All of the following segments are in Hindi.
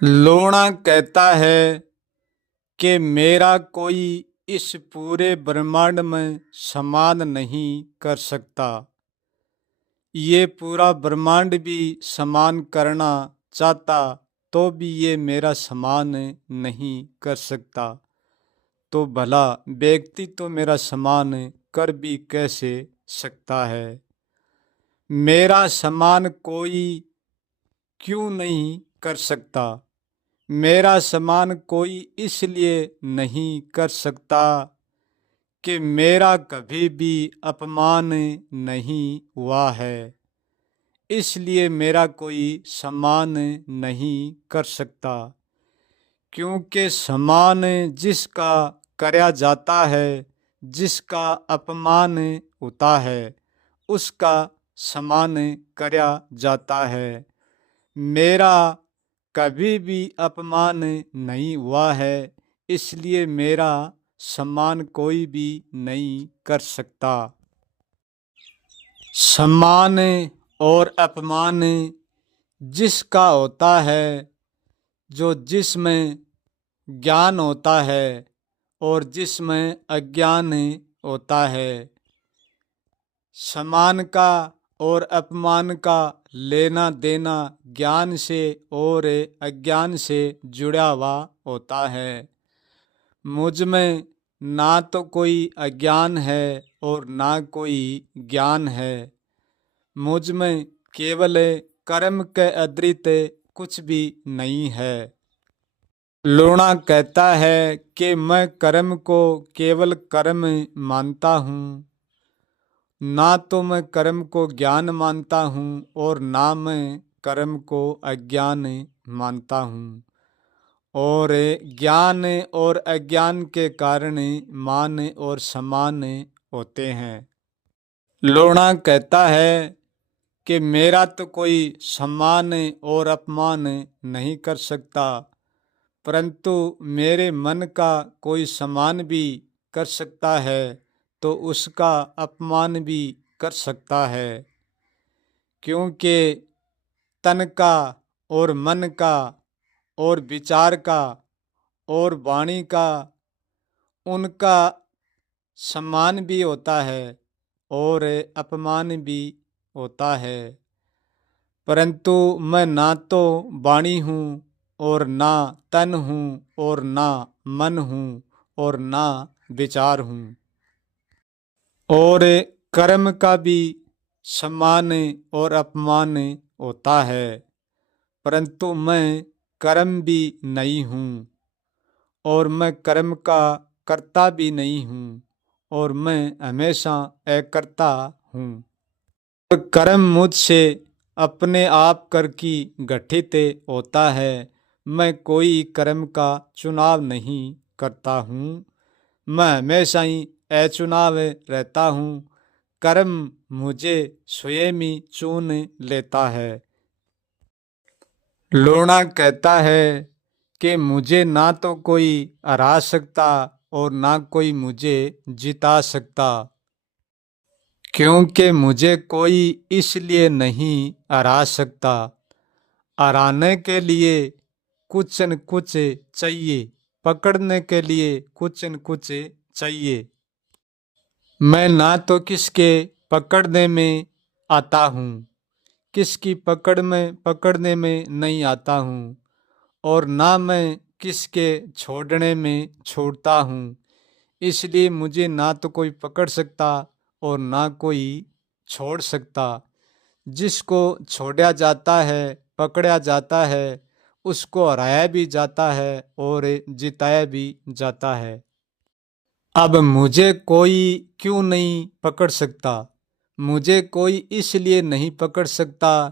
लोणा कहता है कि मेरा कोई इस पूरे ब्रह्मांड में समान नहीं कर सकता। ये पूरा ब्रह्मांड भी समान करना चाहता तो भी ये मेरा समान नहीं कर सकता। तो भला व्यक्ति तो मेरा समान कर भी कैसे सकता है। मेरा समान कोई क्यों नहीं कर सकता। मेरा समान कोई इसलिए नहीं कर सकता कि मेरा कभी भी अपमान नहीं हुआ है, इसलिए मेरा कोई सम्मान नहीं कर सकता। क्योंकि सम्मान जिसका करया जाता है, जिसका अपमान होता है, उसका सम्मान करया जाता है। मेरा कभी भी अपमान नहीं हुआ है, इसलिए मेरा सम्मान कोई भी नहीं कर सकता। सम्मान और अपमान जिसका होता है, जो जिसमें ज्ञान होता है और जिसमें अज्ञान होता है। सम्मान का और अपमान का लेना देना ज्ञान से और अज्ञान से जुड़ा हुआ होता है। मुझ में ना तो कोई अज्ञान है और ना कोई ज्ञान है। मुझ में केवल कर्म के अतिरिक्त कुछ भी नहीं है। लोणा कहता है कि मैं कर्म को केवल कर्म मानता हूँ, ना तो मैं कर्म को ज्ञान मानता हूँ और ना मैं कर्म को अज्ञान मानता हूँ। और ज्ञान और अज्ञान के कारण मान और सम्मान होते हैं। लोणा कहता है कि मेरा तो कोई सम्मान और अपमान नहीं कर सकता, परंतु मेरे मन का कोई सम्मान भी कर सकता है तो उसका अपमान भी कर सकता है। क्योंकि तन का और मन का और विचार का और वाणी का उनका सम्मान भी होता है और अपमान भी होता है। परंतु मैं ना तो वाणी हूँ और ना तन हूँ और ना मन हूँ और ना विचार हूँ। और कर्म का भी सम्मान और अपमान होता है, परंतु मैं कर्म भी नहीं हूँ और मैं कर्म का कर्ता भी नहीं हूँ और मैं हमेशा अकर्ता हूँ। और कर्म मुझसे अपने आप कर की गठित होता है। मैं कोई कर्म का चुनाव नहीं करता हूँ, मैं हमेशा ही अचुनाव रहता हूँ। कर्म मुझे स्वयं ही चुन लेता है। लोणा कहता है कि मुझे ना तो कोई हरा सकता और ना कोई मुझे जिता सकता। क्योंकि मुझे कोई इसलिए नहीं हरा सकता। हराने के लिए कुछ न कुछ चाहिए, पकड़ने के लिए कुछ न कुछ चाहिए। मैं ना तो किसके पकड़ने में आता हूँ, किसकी पकड़ने में नहीं आता हूँ और ना मैं किसके छोड़ने में छोड़ता हूँ। इसलिए मुझे ना तो कोई पकड़ सकता और ना कोई छोड़ सकता। जिसको छोड़ा जाता है, पकड़ा जाता है, उसको हराया भी जाता है और जिताया भी जाता है। अब मुझे कोई क्यों नहीं पकड़ सकता। मुझे कोई इसलिए नहीं पकड़ सकता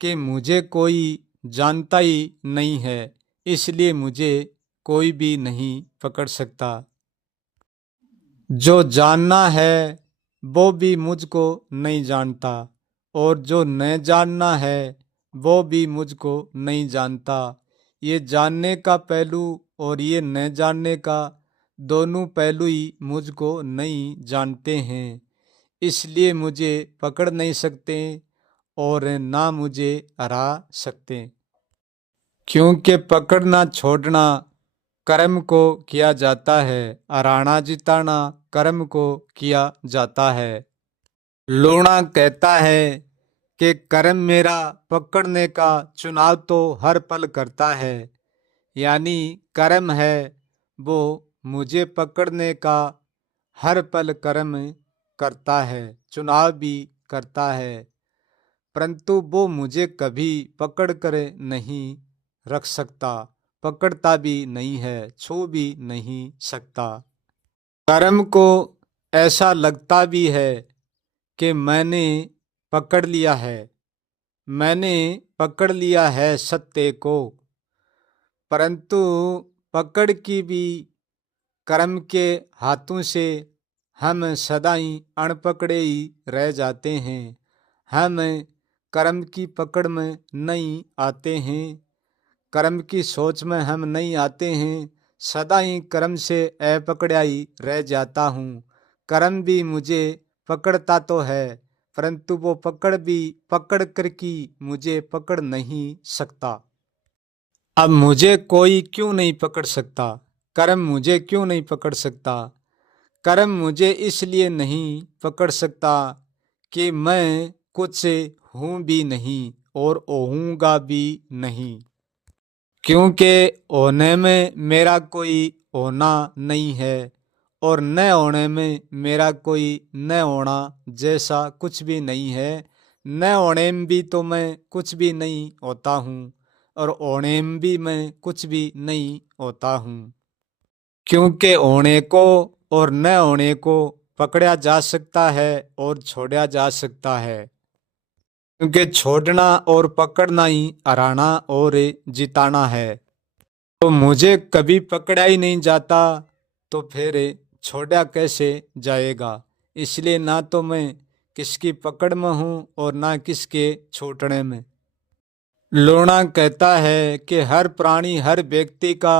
कि मुझे कोई जानता ही नहीं है, इसलिए मुझे कोई भी नहीं पकड़ सकता। जो जानना है वो भी मुझको नहीं जानता और जो न जानना है वो भी मुझको नहीं जानता। ये जानने का पहलू और ये न जानने का दोनों पहलू ही मुझको नहीं जानते हैं, इसलिए मुझे पकड़ नहीं सकते और ना मुझे हरा सकते। क्योंकि पकड़ना छोड़ना कर्म को किया जाता है, हराना जिताना कर्म को किया जाता है। लूणा कहता है कि कर्म मेरा पकड़ने का चुनाव तो हर पल करता है, यानी कर्म है वो मुझे पकड़ने का हर पल कर्म करता है, चुनाव भी करता है, परंतु वो मुझे कभी पकड़ कर नहीं रख सकता, पकड़ता भी नहीं है, छू भी नहीं सकता। कर्म को ऐसा लगता भी है कि मैंने पकड़ लिया है, मैंने पकड़ लिया है सत्य को, परंतु पकड़ की भी कर्म के हाथों से हम सदा ही अनपकड़े ही रह जाते हैं। हम कर्म की पकड़ में नहीं आते हैं, कर्म की सोच में हम नहीं आते हैं, सदा ही कर्म से अपकड़ा ही रह जाता हूँ। कर्म भी मुझे पकड़ता तो है, परंतु वो पकड़ कर की मुझे पकड़ नहीं सकता। अब मुझे कोई क्यों नहीं पकड़ सकता, कर्म मुझे क्यों नहीं पकड़ सकता? कर्म मुझे इसलिए नहीं पकड़ सकता कि मैं कुछ हूँ भी नहीं और होऊंगा भी नहीं, क्योंकि होने में मेरा कोई होना नहीं है और न होने में मेरा कोई न होना जैसा कुछ भी नहीं है। न होने में भी तो मैं कुछ भी नहीं होता हूँ और होने में भी मैं कुछ भी नहीं होता हूँ, क्योंकि होने को और न होने को पकड़ा जा सकता है और छोड़ा जा सकता है, क्योंकि छोड़ना और पकड़ना ही हराना और जिताना है। तो मुझे कभी पकड़ा ही नहीं जाता तो फिर छोड़ा कैसे जाएगा? इसलिए ना तो मैं किसकी पकड़ में हूँ और ना किसके छूटने में। लोणा कहता है कि हर प्राणी हर व्यक्ति का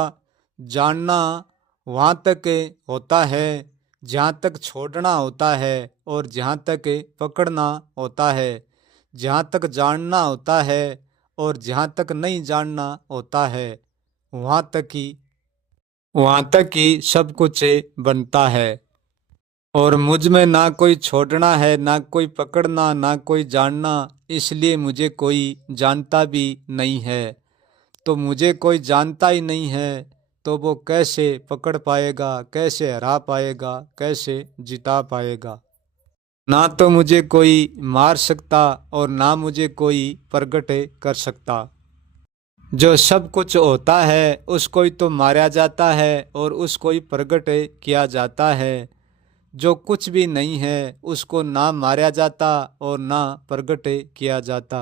जानना वहाँ तक होता है जहाँ तक छोड़ना होता है और जहाँ तक पकड़ना होता है, जहाँ तक जानना होता है और जहाँ तक नहीं जानना होता है, वहाँ तक ही सब कुछ बनता है। और मुझ में ना कोई छोड़ना है, ना कोई पकड़ना, ना कोई जानना, इसलिए मुझे कोई जानता भी नहीं है। तो मुझे कोई जानता ही नहीं है तो वो कैसे पकड़ पाएगा, कैसे हरा पाएगा, कैसे जिता पाएगा? ना तो मुझे कोई मार सकता और ना मुझे कोई प्रगट कर सकता। जो सब कुछ होता है उसको ही तो मारा जाता है और उसको ही प्रगट किया जाता है। जो कुछ भी नहीं है उसको ना मारा जाता और ना प्रगट किया जाता,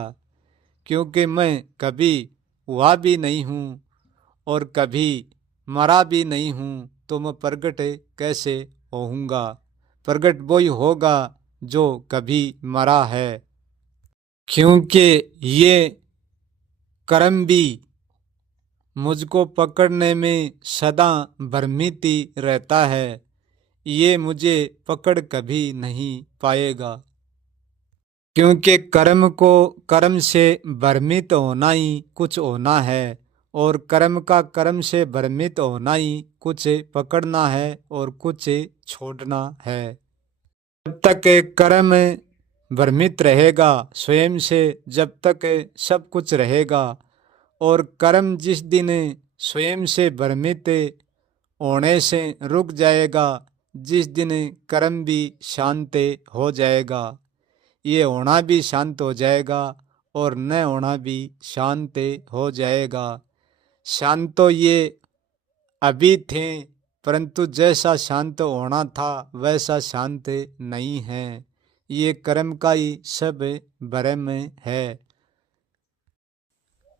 क्योंकि मैं कभी हुआ भी नहीं हूँ और कभी मरा भी नहीं हूँ, तो मैं प्रगट कैसे होऊंगा? प्रगट वही होगा जो कभी मरा है, क्योंकि ये कर्म भी मुझको पकड़ने में सदा भ्रमित ही रहता है, ये मुझे पकड़ कभी नहीं पाएगा, क्योंकि कर्म को कर्म से भ्रमित होना ही कुछ होना है और कर्म का कर्म से भ्रमित होना ही कुछ पकड़ना है और कुछ छोड़ना है। जब तक कर्म भ्रमित रहेगा स्वयं से, जब तक सब कुछ रहेगा, और कर्म जिस दिन स्वयं से भ्रमित होने से रुक जाएगा, जिस दिन कर्म भी शांत हो जाएगा, ये होना भी शांत हो जाएगा और न होना भी शांत हो जाएगा। शांत तो ये अभी थे, परंतु जैसा शांत होना था वैसा शांत नहीं है। ये कर्म का ही सब भ्रम है।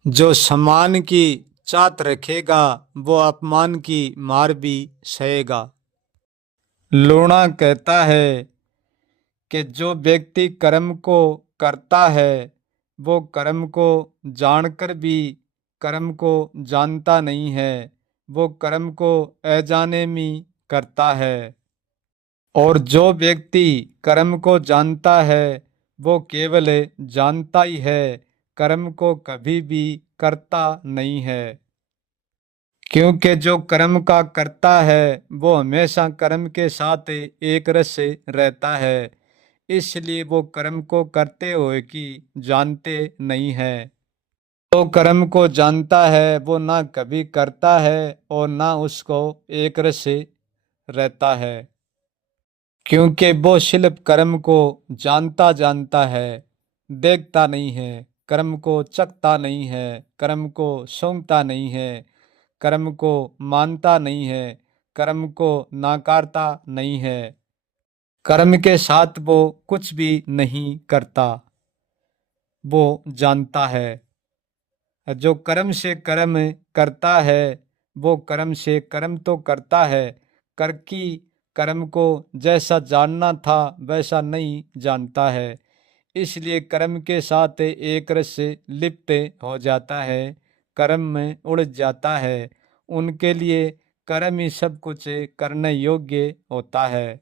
जो सम्मान की चाहत रखेगा वो अपमान की मार भी सहेगा। लोणा कहता है कि जो व्यक्ति कर्म को करता है वो कर्म को जानकर भी कर्म को जानता नहीं है, वो कर्म को अजाने में करता है। और जो व्यक्ति कर्म को जानता है वो केवल जानता ही है, कर्म को कभी भी करता नहीं है। क्योंकि जो कर्म का करता है वो हमेशा कर्म के साथ एक रस से रहता है, इसलिए वो कर्म को करते हुए कि जानते नहीं है। तो कर्म को जानता है वो ना कभी करता है और ना उसको एक रस से रहता है। क्योंकि वो शिल्प कर्म को जानता जानता है, देखता नहीं है, कर्म को चखता नहीं है, कर्म को सूंघता नहीं है, कर्म को मानता नहीं है, कर्म को नाकारता नहीं है, कर्म के साथ वो कुछ भी नहीं करता, वो जानता है। जो कर्म से कर्म करता है वो कर्म से कर्म तो करता है, कर की कर्म को जैसा जानना था वैसा नहीं जानता है, इसलिए कर्म के साथ एक रस से लिप्त हो जाता है, कर्म में उड़ जाता है। उनके लिए कर्म ही सब कुछ करने योग्य होता है।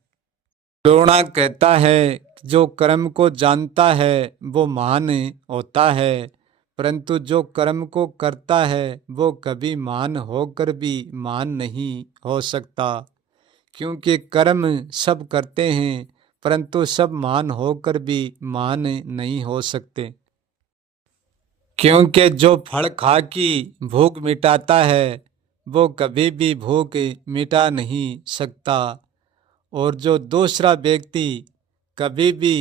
द्रोणा कहता है जो कर्म को जानता है वो महान होता है, परंतु जो कर्म को करता है वो कभी महान होकर भी महान नहीं हो सकता। क्योंकि कर्म सब करते हैं परंतु सब महान होकर भी महान नहीं हो सकते। क्योंकि जो फल खा की भूख मिटाता है वो कभी भी भूख मिटा नहीं सकता, और जो दूसरा व्यक्ति कभी भी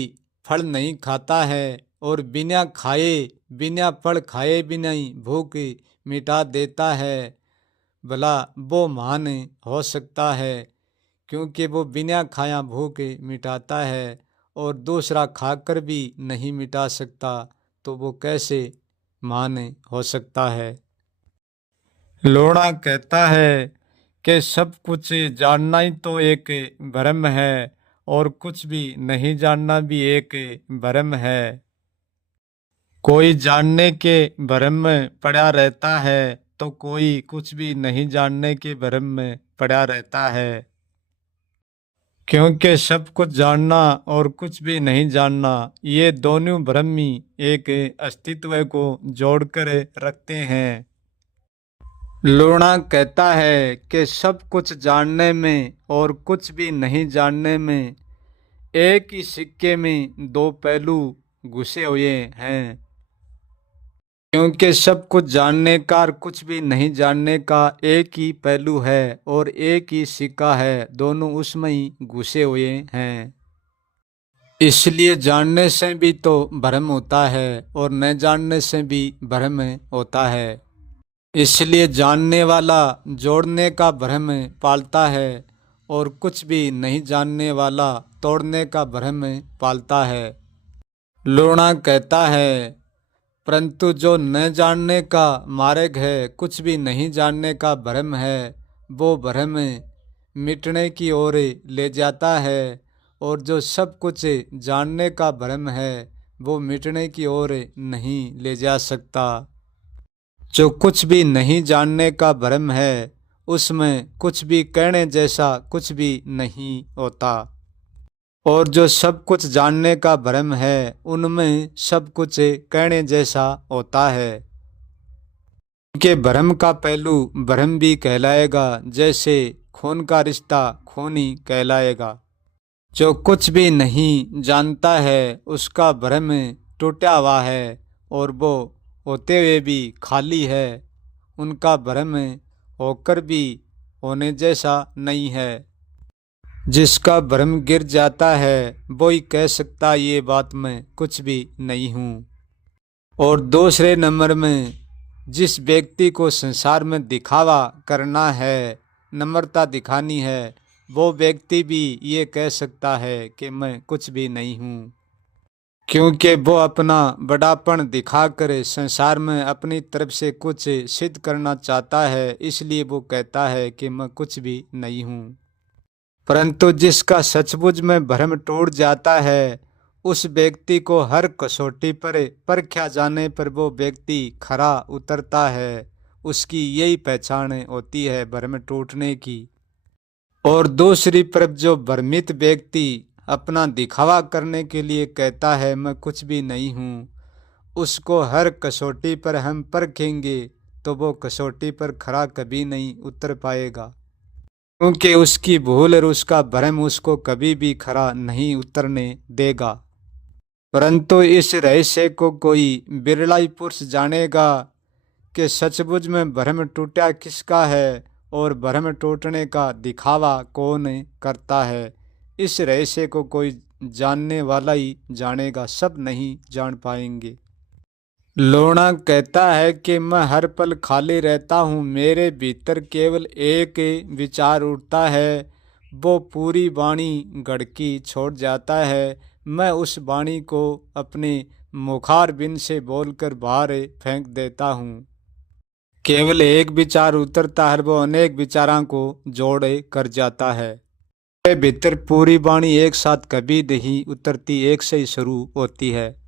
फल नहीं खाता है और बिना फल खाए भी नहीं भूख मिटा देता है, भला वो महान हो सकता है। क्योंकि वो बिना खाया भूख मिटाता है और दूसरा खाकर भी नहीं मिटा सकता, तो वो कैसे महान हो सकता है। लोढ़ा कहता है कि सब कुछ जानना ही तो एक भ्रम है और कुछ भी नहीं जानना भी एक भ्रम है। कोई जानने के भ्रम में पड़ा रहता है तो कोई कुछ भी नहीं जानने के भ्रम में पड़ा रहता है। क्योंकि सब कुछ जानना और कुछ भी नहीं जानना ये दोनों भ्रम ही एक अस्तित्व को जोड़कर रखते हैं। लूणा कहता है कि सब कुछ जानने में और कुछ भी नहीं जानने में एक ही सिक्के में दो पहलू घुसे हुए हैं। क्योंकि सब कुछ जानने का और कुछ भी नहीं जानने का एक ही पहलू है और एक ही सिक्का है, दोनों उसमें ही घुसे हुए हैं। इसलिए जानने से भी तो भ्रम होता है और न जानने से भी भ्रम होता है। इसलिए जानने वाला जोड़ने का भ्रम पालता है और कुछ भी नहीं जानने वाला तोड़ने का भ्रम पालता है। लोणा कहता है परंतु जो न जानने का मार्ग है, कुछ भी नहीं जानने का भ्रम है, वो भ्रम मिटने की ओर ले जाता है, और जो सब कुछ जानने का भ्रम है वो मिटने की ओर नहीं ले जा सकता। जो कुछ भी नहीं जानने का भ्रम है उसमें कुछ भी कहने जैसा कुछ भी नहीं होता, और जो सब कुछ जानने का भ्रम है उनमें सब कुछ कहने जैसा होता है। के भ्रम का पहलू भ्रम भी कहलाएगा, जैसे खून का रिश्ता खून ही कहलाएगा। जो कुछ भी नहीं जानता है उसका भ्रम टूटा हुआ है और वो होते हुए भी खाली है, उनका भ्रम होकर भी होने जैसा नहीं है। जिसका भ्रम गिर जाता है वो ही कह सकता ये बात मैं कुछ भी नहीं हूँ। और दूसरे नंबर में जिस व्यक्ति को संसार में दिखावा करना है, नम्रता दिखानी है, वो व्यक्ति भी ये कह सकता है कि मैं कुछ भी नहीं हूँ। क्योंकि वो अपना बड़ापन दिखाकर संसार में अपनी तरफ से कुछ सिद्ध करना चाहता है, इसलिए वो कहता है कि मैं कुछ भी नहीं हूँ। परंतु जिसका सचमुच में भ्रम टूट जाता है उस व्यक्ति को हर कसौटी पर परखा जाने पर वो व्यक्ति खरा उतरता है, उसकी यही पहचान होती है भ्रम टूटने की। और दूसरी तरफ जो भ्रमित व्यक्ति अपना दिखावा करने के लिए कहता है मैं कुछ भी नहीं हूँ, उसको हर कसौटी पर हम परखेंगे तो वो कसौटी पर खरा कभी नहीं उतर पाएगा, क्योंकि उसकी भूल और उसका भ्रम उसको कभी भी खरा नहीं उतरने देगा। परंतु इस रहस्य को कोई बिरला ही पुरुष जानेगा कि सचमुच में भ्रम टूटा किसका है और भ्रम टूटने का दिखावा कौन करता है। इस रहस्य को कोई जानने वाला ही जानेगा, सब नहीं जान पाएंगे। लोना कहता है कि मैं हर पल खाली रहता हूँ, मेरे भीतर केवल एक विचार उठता है, वो पूरी वाणी गड़की छोड़ जाता है। मैं उस वाणी को अपने मुखार बिन से बोलकर बाहर फेंक देता हूँ। केवल एक विचार उतरता है, वो अनेक विचारों को जोड़े कर जाता है। मेरे भीतर पूरी वाणी एक साथ कभी नहीं उतरती, एक से ही शुरू होती है।